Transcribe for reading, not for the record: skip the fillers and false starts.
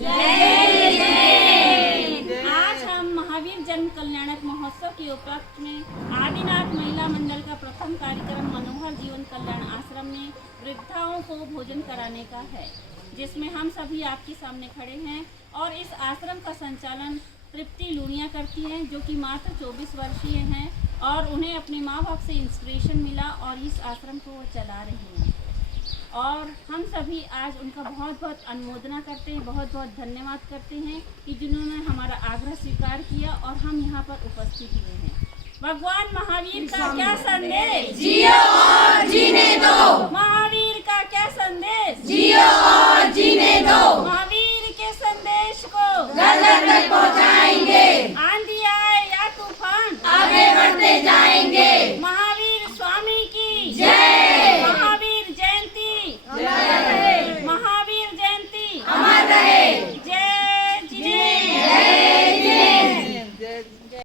आज हम महावीर जन्म कल्याणक महोत्सव के उपलक्ष्य में आदिनाथ महिला मंडल का प्रथम कार्यक्रम मनोहर जीवन कल्याण आश्रम में वृद्धाओं को भोजन कराने का है, जिसमें हम सभी आपके सामने खड़े हैं। और इस आश्रम का संचालन तृप्ति लूनिया करती हैं, जो कि मात्र 24 वर्षीय हैं और उन्हें अपने माँ बाप से इंस्पिरेशन मिला और इस आश्रम को वो चला रही हैं। और हम सभी आज उनका बहुत बहुत अनुमोदना करते हैं, बहुत बहुत धन्यवाद करते हैं कि जिन्होंने हमारा आग्रह स्वीकार किया और हम यहाँ पर उपस्थित हुए हैं। भगवान महावीर का क्या संदेश? जियो और जीने दो। महावीर का क्या संदेश? जियो और जीने दो।